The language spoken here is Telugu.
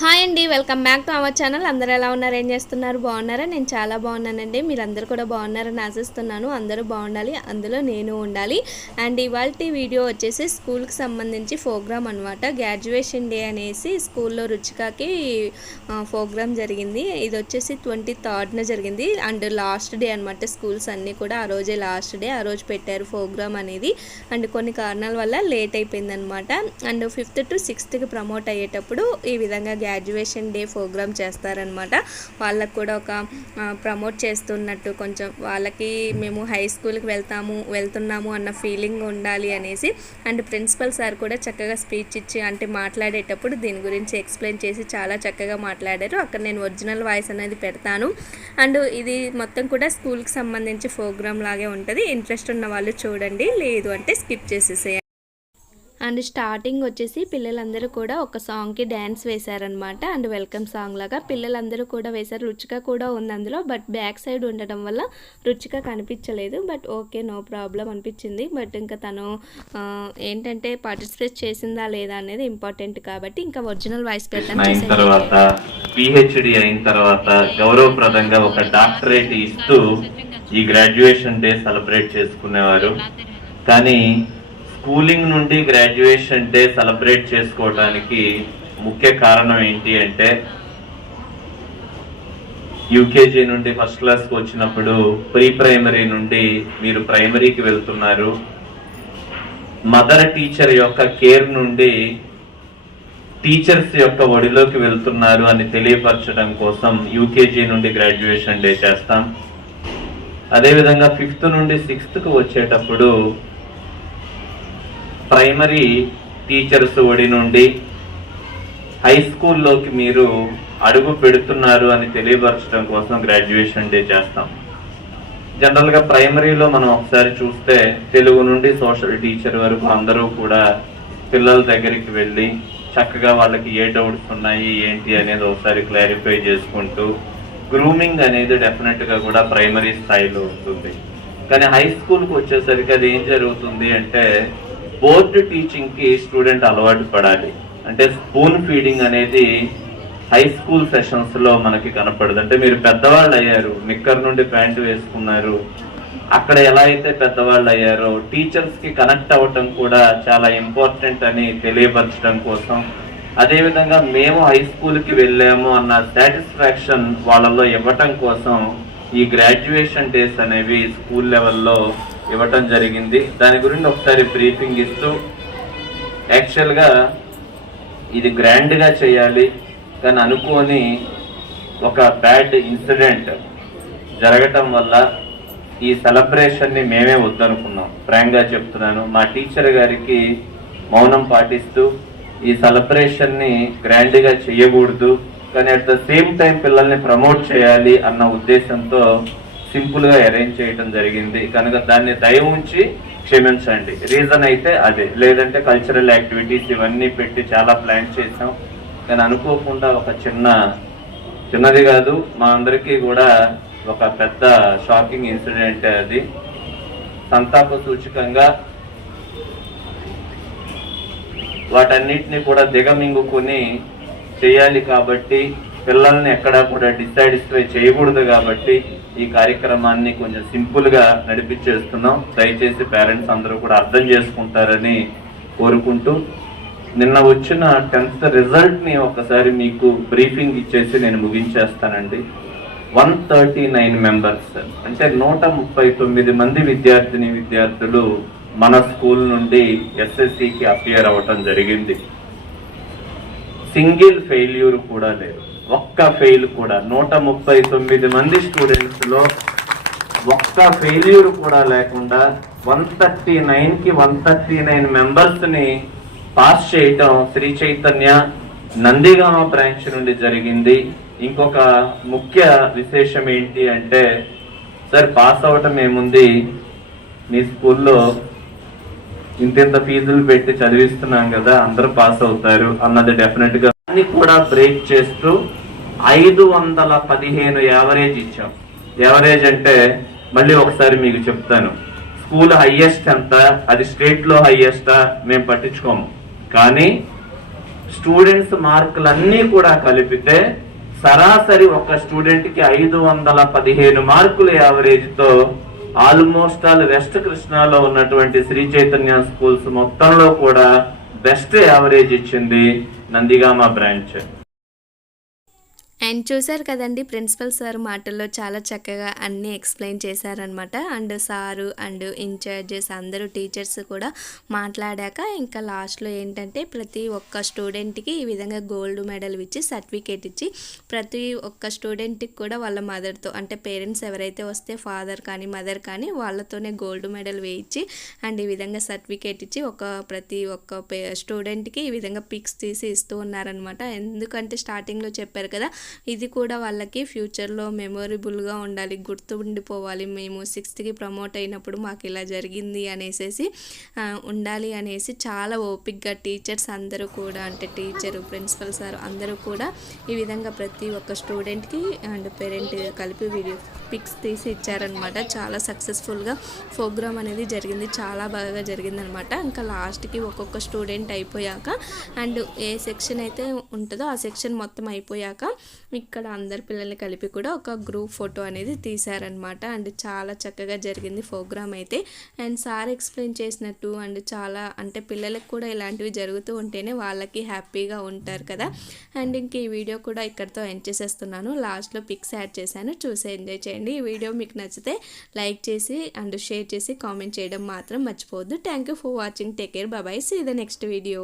హాయ్ అండి, welcome back to our channel. అందరూ ఎలా ఉన్నారు, ఏం చేస్తున్నారు, బాగున్నారా? నేను చాలా బాగున్నానండి. మీరందరూ కూడా బాగున్నారని ఆశిస్తున్నాను. అందరూ బాగుండాలి, అందులో నేను ఉండాలి. అండ్ ఇవాళ వీడియో వచ్చేసి స్కూల్కి సంబంధించి ప్రోగ్రామ్ అనమాట. గ్రాడ్యుయేషన్ డే అనేసి స్కూల్లో రుచికకి ప్రోగ్రామ్ జరిగింది. ఇది వచ్చేసి 23rd జరిగింది అండ్ లాస్ట్ డే అనమాట. స్కూల్స్ అన్నీ కూడా ఆ రోజే లాస్ట్ డే, ఆ రోజు పెట్టారు ప్రోగ్రామ్ అనేది. అండ్ కొన్ని కారణాల వల్ల లేట్ అయిపోయింది అనమాట. And 5th to 6th promote అయ్యేటప్పుడు ఈ విధంగా గ్రాడ్యుయేషన్ డే ప్రోగ్రామ్ చేస్తారనమాట. వాళ్ళకు కూడా ఒక ప్రమోట్ చేస్తున్నట్టు, కొంచెం వాళ్ళకి మేము హై స్కూల్కి వెళ్తున్నాము అన్న ఫీలింగ్ ఉండాలి అనేసి. అండ్ ప్రిన్సిపల్ సార్ కూడా చక్కగా స్పీచ్ ఇచ్చి, అంటే మాట్లాడేటప్పుడు దీని గురించి ఎక్స్ప్లెయిన్ చేసి చాలా చక్కగా మాట్లాడారు. అక్కడ నేను ఒరిజినల్ వాయిస్ అనేది పెడతాను. అండ్ ఇది మొత్తం కూడా స్కూల్కి సంబంధించి ప్రోగ్రామ్ లాగే ఉంటుంది. ఇంట్రెస్ట్ ఉన్న వాళ్ళు చూడండి, లేదు అంటే స్కిప్ చేసేసేయండి. అండ్ స్టార్టింగ్ వచ్చేసి పిల్లలందరూ కూడా ఒక సాంగ్కి డ్యాన్స్ వేశారనమాట. అండ్ వెల్కమ్ సాంగ్ లాగా పిల్లలందరూ కూడా వేశారు. రుచిక కూడా ఉంది అందులో, బట్ బ్యాక్ సైడ్ ఉండడం వల్ల రుచిక కనిపించలేదు. బట్ ఓకే, నో ప్రాబ్లం అనిపించింది. బట్ ఇంకా తను ఏంటంటే పార్టిసిపేట్ చేసిందా లేదా అనేది ఇంపార్టెంట్ కాబట్టి ఇంకా ఒరిజినల్ వాయిస్ అయిన తర్వాత పిహెచ్డి అయిన తర్వాత గౌరవప్రదంగా ఒక డాక్టరేట్ ఇస్తూ ఈ గ్రాడ్యుయేషన్ డే సెలబ్రేట్ చేసుకునేవారు. కానీ స్కూలింగ్ నుండి గ్రాడ్యుయేషన్ డే సెలబ్రేట్ చేసుకోవడానికి ముఖ్య కారణం ఏంటి అంటే, యూకేజీ నుండి ఫస్ట్ క్లాస్కి వచ్చినప్పుడు ప్రీ ప్రైమరీ నుండి మీరు ప్రైమరీకి వెళ్తున్నారు. మదర్ టీచర్ యొక్క కేర్ నుండి టీచర్స్ యొక్క ఒడిలోకి వెళ్తున్నారు అని తెలియపరచడం కోసం యూకేజీ నుండి గ్రాడ్యుయేషన్ డే చేస్తాం. అదేవిధంగా 5th నుండి 6th వచ్చేటప్పుడు ప్రైమరీ టీచర్స్ ఒడి నుండి హై స్కూల్లోకి మీరు అడుగు పెడుతున్నారు అని తెలియపరచడం కోసం గ్రాడ్యుయేషన్ డే చేస్తాం. జనరల్గా ప్రైమరీలో మనం ఒకసారి చూస్తే తెలుగు నుండి సోషల్ టీచర్ వరకు అందరూ కూడా పిల్లల దగ్గరికి వెళ్ళి చక్కగా వాళ్ళకి ఏ డౌట్స్ ఉన్నాయి ఏంటి అనేది ఒకసారి క్లారిఫై చేసుకుంటూ గ్రూమింగ్ అనేది డెఫినెట్గా కూడా ప్రైమరీ స్థాయిలో ఉంటుంది. కానీ హై స్కూల్కి వచ్చేసరికి అది ఏం జరుగుతుంది అంటే, బోర్డ్ టీచింగ్కి స్టూడెంట్ అలవాటు పడాలి. అంటే స్పూన్ ఫీడింగ్ అనేది హై స్కూల్ సెషన్స్లో మనకి కనపడదు. అంటే మీరు పెద్దవాళ్ళు అయ్యారు, నిక్కర్ నుండి ప్యాంటు వేసుకున్నారు, అక్కడ ఎలా అయితే పెద్దవాళ్ళు అయ్యారో టీచర్స్కి కనెక్ట్ అవ్వటం కూడా చాలా ఇంపార్టెంట్ అని తెలియపరచడం కోసం, అదేవిధంగా మేము హై స్కూల్కి వెళ్ళాము అన్న సాటిస్ఫాక్షన్ వాళ్ళలో ఇవ్వటం కోసం ఈ గ్రాడ్యుయేషన్ డేస్ అనేవి స్కూల్ లెవెల్లో ఇవ్వటం జరిగింది. దాని గురించి ఒకసారి బ్రీఫింగ్ ఇస్తూ, యాక్చువల్గా ఇది గ్రాండ్గా చేయాలి కానీ అనుకోని ఒక బ్యాడ్ ఇన్సిడెంట్ జరగటం వల్ల ఈ సెలబ్రేషన్ని మేమే వద్దనుకున్నాం. ఫ్రాంక్గా చెప్తున్నాను, మా టీచర్ గారికి మౌనం పాటిస్తూ ఈ సెలబ్రేషన్ని గ్రాండ్గా చేయకూడదు, కానీ అట్ ద సేమ్ టైం పిల్లల్ని ప్రమోట్ చేయాలి అన్న ఉద్దేశంతో సింపుల్గా అరేంజ్ చేయడం జరిగింది. కనుక దాన్ని దయ ఉంచి క్షమించండి. రీజన్ అయితే అదే, లేదంటే కల్చరల్ యాక్టివిటీస్ ఇవన్నీ పెట్టి చాలా ప్లాన్ చేసాం. కానీ అనుకోకుండా ఒక చిన్నది కాదు, మా అందరికీ కూడా ఒక పెద్ద షాకింగ్ ఇన్సిడెంట్ అది. సంతాప సూచకంగా వాటన్నిటిని కూడా దిగమింగుకుని చేయాలి కాబట్టి, పిల్లల్ని ఎక్కడా కూడా డిస్సాటిస్ఫై చేయకూడదు కాబట్టి ఈ కార్యక్రమాన్ని కొంచెం సింపుల్గా నడిపించేస్తున్నాం. దయచేసి పేరెంట్స్ అందరూ కూడా అర్థం చేసుకుంటారని కోరుకుంటూ, నిన్న వచ్చిన 10th రిజల్ట్ని ఒకసారి మీకు బ్రీఫింగ్ ఇచ్చేసి నేను ముగించేస్తానండి. 139 మెంబర్స్, అంటే 139 మంది విద్యార్థులు మన స్కూల్ నుండి ఎస్ఎస్సికి అపియర్ అవ్వటం జరిగింది. సింగిల్ ఫెయిల్యూర్ కూడా లేదు, ఒక్క ఫెయిల్ కూడా. 139 మంది స్టూడెంట్స్లో ఒక్క ఫెయిల్యూర్ కూడా లేకుండా 139కి 139 మెంబర్స్ని పాస్ చేయటం శ్రీ చైతన్య నందిగామ బ్రాంచ్ నుండి జరిగింది. ఇంకొక ముఖ్య విశేషం ఏంటి అంటే, సార్ పాస్ అవ్వటం ఏముంది, మీ స్కూల్లో ఇంత ఫీజులు పెట్టి చదివిస్తున్నాం కదా, అందరూ పాస్ అవుతారు అన్నది డెఫినెట్గా అన్ని కూడా బ్రేక్ చేస్తూ 515 యావరేజ్ ఇచ్చాం. యావరేజ్ అంటే మళ్ళీ ఒకసారి మీకు చెప్తాను, స్కూల్ హైయెస్ట్ ఎంత, అది స్టేట్లో హైయెస్టా మేము పట్టించుకోము, కానీ స్టూడెంట్స్ మార్కులన్నీ కూడా కలిపితే సరాసరి ఒక స్టూడెంట్ కి 515 మార్కుల యావరేజ్ తో ఆల్మోస్ట్ ఆల్ వెస్ట్ కృష్ణాలో ఉన్నటువంటి శ్రీ చైతన్య స్కూల్స్ మొత్తంలో కూడా బెస్ట్ యావరేజ్ ఇచ్చింది నందిగామ బ్రాంచ్. అండ్ చూసారు కదండి, ప్రిన్సిపల్ సార్ మాటల్లో చాలా చక్కగా అన్నీ ఎక్స్ప్లెయిన్ చేశారనమాట. అండ్ సారు అండ్ ఇన్ఛార్జెస్ అందరూ టీచర్స్ కూడా మాట్లాడాక ఇంకా లాస్ట్లో ఏంటంటే ప్రతి ఒక్క స్టూడెంట్కి ఈ విధంగా గోల్డ్ మెడల్ ఇచ్చి సర్టిఫికేట్ ఇచ్చి ప్రతి ఒక్క స్టూడెంట్కి కూడా వాళ్ళ మదర్తో అంటే పేరెంట్స్ ఎవరైతే వస్తే ఫాదర్ కానీ మదర్ కానీ వాళ్ళతోనే గోల్డ్ మెడల్ వేయించి అండ్ ఈ విధంగా సర్టిఫికేట్ ఇచ్చి ప్రతి ఒక్క స్టూడెంట్కి ఈ విధంగా పిక్స్ తీసి ఇస్తూ ఉన్నారనమాట. ఎందుకంటే స్టార్టింగ్లో చెప్పారు కదా, ఇది కూడా వాళ్ళకి ఫ్యూచర్లో మెమొరబుల్గా ఉండాలి, గుర్తు ఉండిపోవాలి, మేము 6th ప్రమోట్ అయినప్పుడు మాకు ఇలా జరిగింది అనేసి ఉండాలి అనేసి చాలా ఓపిక్గా టీచర్స్ అందరూ కూడా అంటే టీచరు ప్రిన్సిపల్ సార్ అందరూ కూడా ఈ విధంగా ప్రతి ఒక్క స్టూడెంట్కి అండ్ పేరెంట్ కలిపి వీడియో పిక్స్ తీసి ఇచ్చారనమాట. చాలా సక్సెస్ఫుల్గా ప్రోగ్రామ్ అనేది జరిగింది, చాలా బాగా జరిగిందనమాట. ఇంకా లాస్ట్కి ఒక్కొక్క స్టూడెంట్ అయిపోయాక అండ్ ఏ సెక్షన్ అయితే ఉంటుందో ఆ సెక్షన్ మొత్తం అయిపోయాక ఇక్కడ అందరు పిల్లల్ని కలిపి కూడా ఒక గ్రూప్ ఫోటో అనేది తీశారనమాట. అండ్ చాలా చక్కగా జరిగింది ప్రోగ్రామ్ అయితే. అండ్ సార్ ఎక్స్ప్లెయిన్ చేసినట్టు అండ్ చాలా అంటే పిల్లలకు కూడా ఇలాంటివి జరుగుతూ ఉంటేనే వాళ్ళకి హ్యాపీగా ఉంటారు కదా. అండ్ ఇంక ఈ వీడియో కూడా ఇక్కడితో ఎండ్ చేసేస్తున్నాను. లాస్ట్లో పిక్స్ యాడ్ చేశాను, చూసి ఎంజాయ్ చేయండి. ఈ వీడియో మీకు నచ్చితే లైక్ చేసి అండ్ షేర్ చేసి కామెంట్ చేయడం మాత్రం మర్చిపోవద్దు. Thank you for watching. Take care, bye. See the next video.